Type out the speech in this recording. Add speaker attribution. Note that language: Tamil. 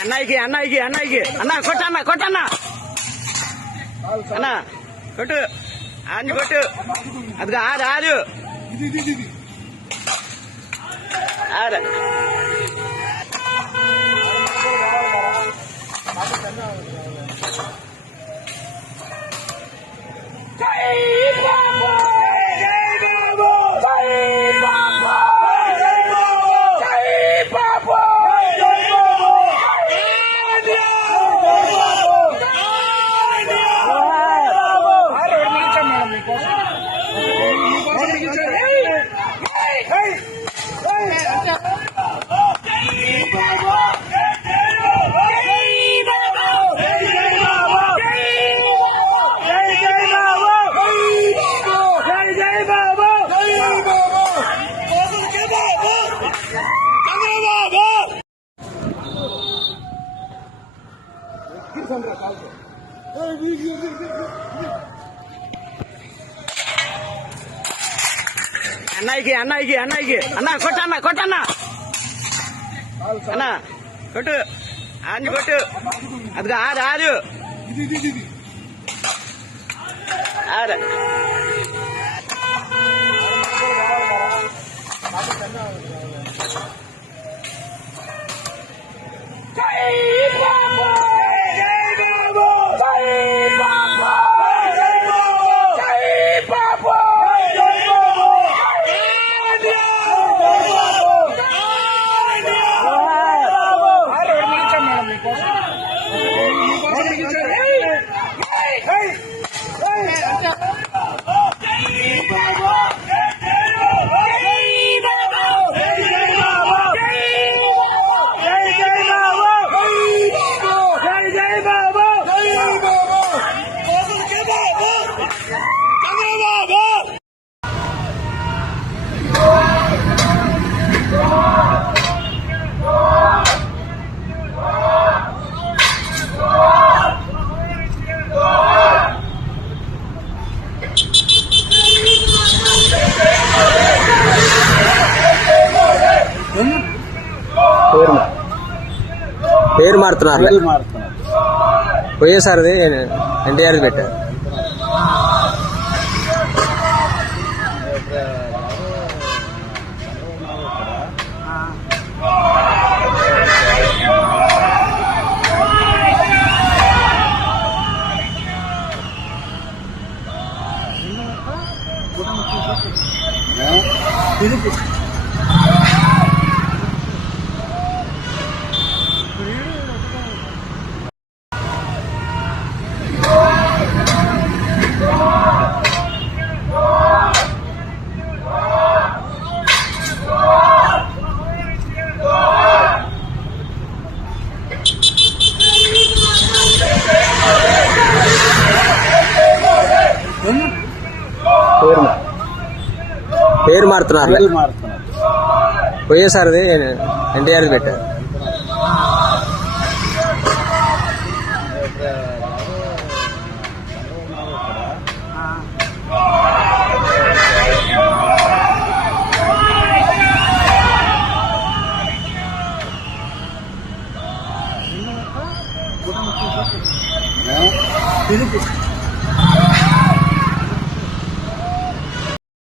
Speaker 1: అన్నయ్యకి అన్నయ్యకి అన్నయ్యకి. అన్న కొట్టన్న కొట్టన్న అన్న. కొట్టు. ఆని కొట్టు. అది ఆరు ఆరు. ఆరు. சொல்ற கால் அண்ணாய்க்கு அண்ணாய்க்கு அண்ணாய்க்கு அண்ணா கொட்டண்ணா கொட்டண்ணா அண்ணா கொட்டு. அஞ்சு கொட்டு. அதுக்கு ஆறு ஆறு. ஆறு.
Speaker 2: పేరు మారుతున్నారు పోయేసారిది ఎన్టీఆర్ పెట్టారు పేరు పేరు మారుతున్నారు పోయేసారిది ఎన్టీఆర్ పెట్టారు తిరుగు